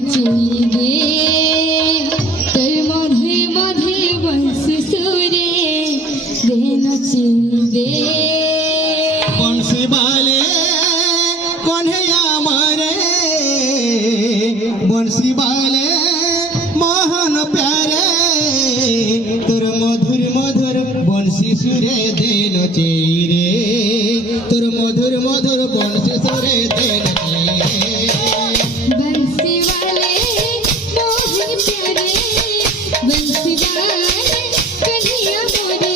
नचेंगे तर मधे मधे बंस सुरे रे नचेंगे बंसी वाले कौन है हमारे बंसी वाले मोहन प्यारे तोर मधुर मधुर बंसी सुरे दे नचेरे तोर मधुर मधुर बंसी सुरे दे नचेरे बंसी वाले मोहन प्यारे बंसी वाले कन्हैया मोरे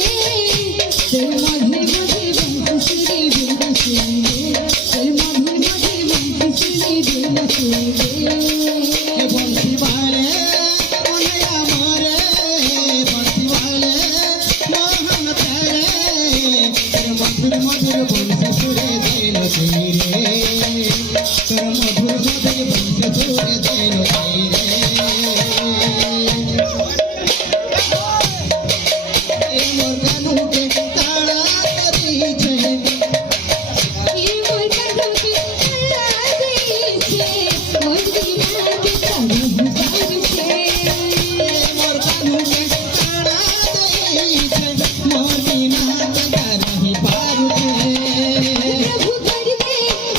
तर मधे मधे बंस सुरे रे नचेंगे तर मधे मधे बंस सुरे रे नचेंगे बंसी वाले कौन है हमारे बंसी वाले मोहन प्यारे तोर मधुर मधुर बंसी सुरे दे नचेरे तोर मधुर मधुर बंसी सुरे दे नचेरे मोर कानू के ताड़ा तरी छे ये मोर कानू के ताड़ा तरी छे मोर दीना के ताड़ा बुझाई छे मोर कानू के ताड़ा तरी छे मोर बिना के करही पारू छे प्रभु कर दे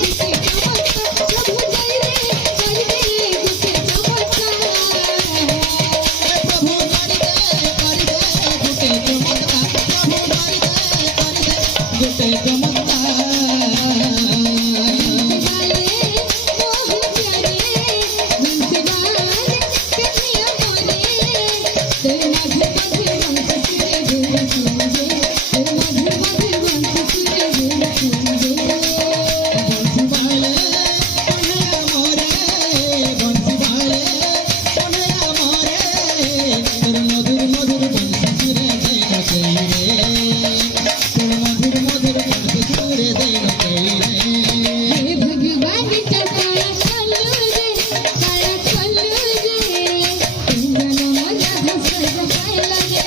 किसे चमत्कार प्रभु कर दे किसे चमत्कार प्रभु कर दे गुटे चमत्कार प्रभु कर दे गुटे चमत्कार वाले मोहन प्यारे बंसी वाले कन्हैया मोरे तर मधे मधे बंस सुरे रे नचेंगे तर मधे मधे बंस सुरे रे नचेंगे बंसी वाले कन्हैया मोरे बंसी वाले कन्हैया मोरे तोर मधुर मधुर बंसी सुरे दे नचेरे तोर मधुर मधुर बंसी सुरे दे नचेरे हे भगवान का काला कल्लू रे इंद्रन मजा हंस पायला रे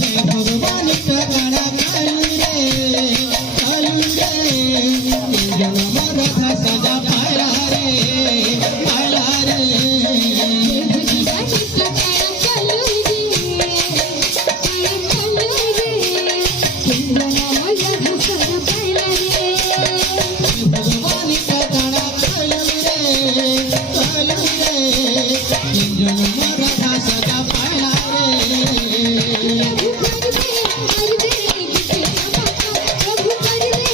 हे भगवान का काड़ा कालू रे जन मरथा सजा पायला रे हे भगवान का काला कल्लू रे इंद्रन मजा हंस पायला रे भगवान का काड़ा कालू रे जन मरथा सजा पायला रे प्रभु कर दे किसे चमत्कार प्रभु कर दे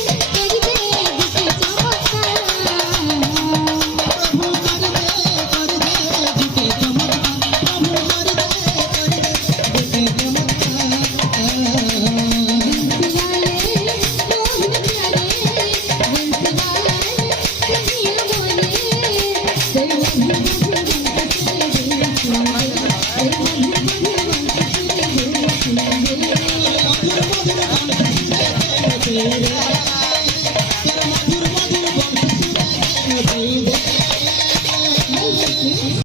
किसे चमत्कार प्रभु कर दे गुटे चमत्कार प्रभु कर दे गुटे चमत्कार बंसी वाले मोहन प्यारे बंसी वाले कन्हैया मोरे तर मधे मधे बंस सुरे रे नचेंगे तर मधे मधे बंस सुरे रे नचेंगे मधुर मधुर बंसी सुरे दे नचेरे